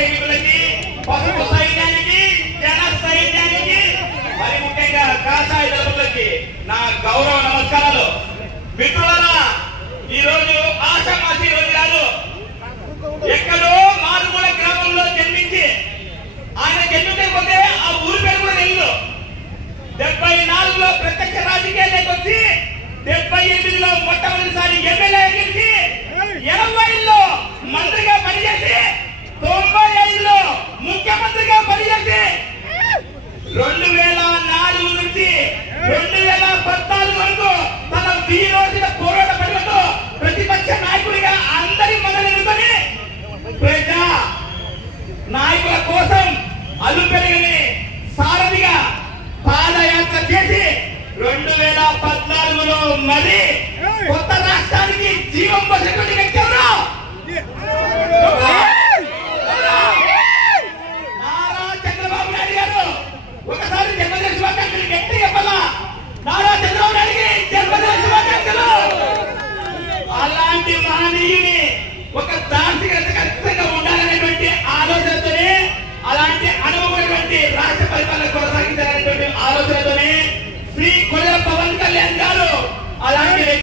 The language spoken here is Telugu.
సైనికులకి, పసుపు సైన్యానికి, జన సైన్యానికి, మరి ముఖ్యంగా కాషాయ దళపతులకి నా గౌరవ నమస్కారాలు. మిత్రులారా, ఈ రోజు ఆషామాషి రోజు కాదు. ఎక్కడో మారుమూల గ్రామంలో జన్మించి ఆయన జన్మించకపోతే ఆ ఊరి పేరు కూడా తెలియదు. 74లో ప్రత్యక్ష రాజకీయాల్లోకి వచ్చి 78లో మొట్టమొదటిసారి ఎమ్మెల్యే గెలిచి 80లో మంత్రిగా పనిచేసి 95లో ముఖ్యమంత్రిగా పనిచేసి 2004 నుంచి 2014 వరకు తన వీరోచిత పోరాట పనితో ప్రతిపక్ష నాయకుడిగా అందరి మద్దతు ఎదుర్కొని ప్రజా నాయకుల కోసం అలుపెరగని సారథిగా పాదయాత్ర చేసి 2014లో మరి